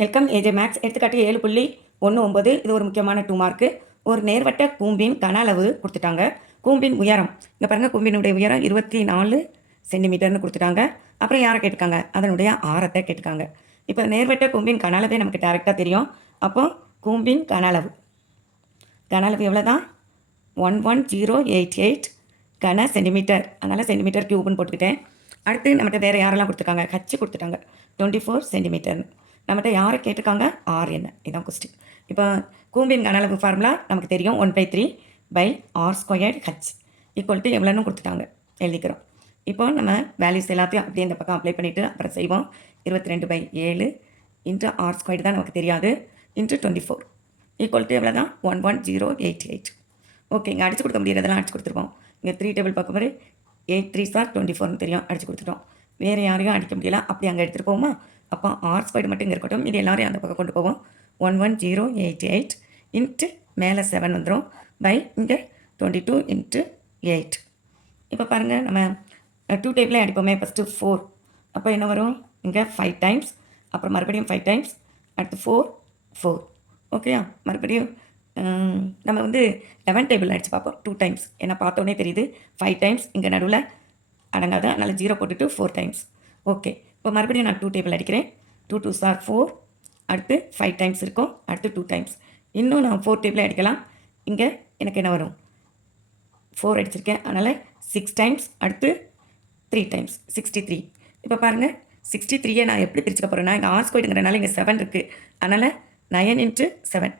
Welcome AJ maths. எடுத்துக்காட்டு 7.19. இது ஒரு முக்கியமான 2 மார்க்கு. ஒரு நேர்வட்ட கூம்பின் கன அளவு கொடுத்துட்டாங்க. கூம்பின் உயரம் இங்கே பாருங்கள், கூம்பினுடைய உயரம் 24 சென்டிமீட்டர்னு கொடுத்துட்டாங்க. அப்புறம் யாரை கேட்டுக்காங்க? அதனுடைய ஆரத்தை கேட்டுக்காங்க. இப்போ நேர்வட்ட கூம்பின் கன அளவே நமக்கு டேரெக்டாக தெரியும். அப்போ கூம்பின் கன அளவு எவ்வளோ தான்? 11088 கன சென்டிமீட்டர். அதனால் சென்டிமீட்டர் க்யூப்னு போட்டுக்கிட்டேன். அடுத்து நம்மகிட்ட வேறு யாரெல்லாம் கொடுத்துருக்காங்க? ஹச் கொடுத்துட்டாங்க 24 சென்டிமீட்டர்னு. நம்மகிட்ட யாரை கேட்டிருக்காங்க? ஆர் என்ன? இதுதான் கொஸ்டின். இப்போ கூம்பின் கன அளவு ஃபார்முலா நமக்கு தெரியும். 1/3/r²h ஈக்குவல் எவ்வளோன்னு கொடுத்துட்டாங்க, எழுதிக்கிறோம். இப்போ நம்ம வேல்யூஸ் எல்லாத்தையும் அப்படியே இந்த பக்கம் அப்ளை பண்ணிவிட்டு அப்புறம் செய்வோம். 22/7 இன்ட்டு r² தான் நமக்கு தெரியாது, இன்ட்டு 24 ஈக்குவல் எவ்வளோ தான்? 11088. ஓகே, இங்கே அடிச்சு கொடுக்க முடியறதெல்லாம் அடிச்சு கொடுத்துருக்கோம். இங்கே 3 டேபிள் பார்க்க போது 8 3s are 24ன்னு தெரியும், அடிச்சு கொடுத்துட்டோம். வேறு யாரையும் அடிக்க முடியல, அப்படி அங்கே எடுத்துகிட்டு போவோமா? அப்போ r² மட்டும் இங்கே இருக்கட்டும், இது எல்லாரையும் அந்த பக்கம் கொண்டு போவோம். 11088 இன்ட்டு மேலே 7 வந்துடும் பை இங்கே 22 இன்ட்டு 8. இப்போ பாருங்கள், நம்ம 2 டேபிளே அடிப்போமே. ஃபஸ்ட்டு 4, அப்போ என்ன வரும்? இங்கே 5 டைம்ஸ், அப்புறம் மறுபடியும் 5 டைம்ஸ், அடுத்து 4 ஓகேயா? மறுபடியும் நம்ம வந்து 11 டேபிள் அடித்து பார்ப்போம் 2 டைம்ஸ். ஏன்னா பார்த்தோன்னே தெரியுது 5 டைம்ஸ் இங்கே நடுவில் அடங்காத, அதனால் 0 போட்டுட்டு 4 டைம்ஸ். ஓகே, இப்போ மறுபடியும் நான் 2 டேபிள் அடிக்கிறேன். 2 2s are 4, அடுத்து 5 டைம்ஸ் இருக்கும், அடுத்து 2 டைம்ஸ். இன்னும் நான் 4 டேபிளே அடிக்கலாம். இங்கே எனக்கு என்ன வரும்? 4 அடிச்சிருக்கேன், அதனால் 6 டைம்ஸ், அடுத்து 3 டைம்ஸ், 63. இப்போ பாருங்கள், 63 நான் எப்படி பிரிச்சுக்க போகிறேன்னா, இங்கே r²ங்கிறனால இங்கே 7 இருக்குது, அதனால் 9 இன்ட்டு 7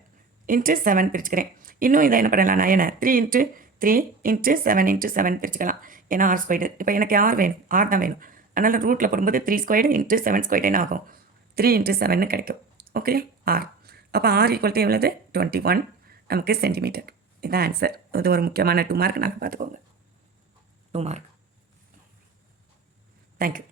இன்ட்டு 7 பிரிச்சுக்கிறேன். இன்னும் இதை என்ன பண்ணலாம்? 9 3 இன்ட்டு 3 இன்ட்டு 7 இன்ட்டு 7 பிரிச்சுக்கலாம். ஏன்னா r². இப்போ எனக்கு r வேணும், r தான் வேணும். அதனால் ரூட்டில் போடும்போது 3² இன்ட்டு 7² என்ன ஆகும்? 3 இன்ட்டு 7 கிடைக்கும். Okay, r. அப்போ r ஈக்குவல் எவ்வளவு? 21 நமக்கு சென்டிமீட்டர். இதுதான் ஆன்சர். இது ஒரு முக்கியமான 2 மார்க். நாங்கள் பார்த்துக்கோங்க, 2 மார்க். தேங்க்யூ.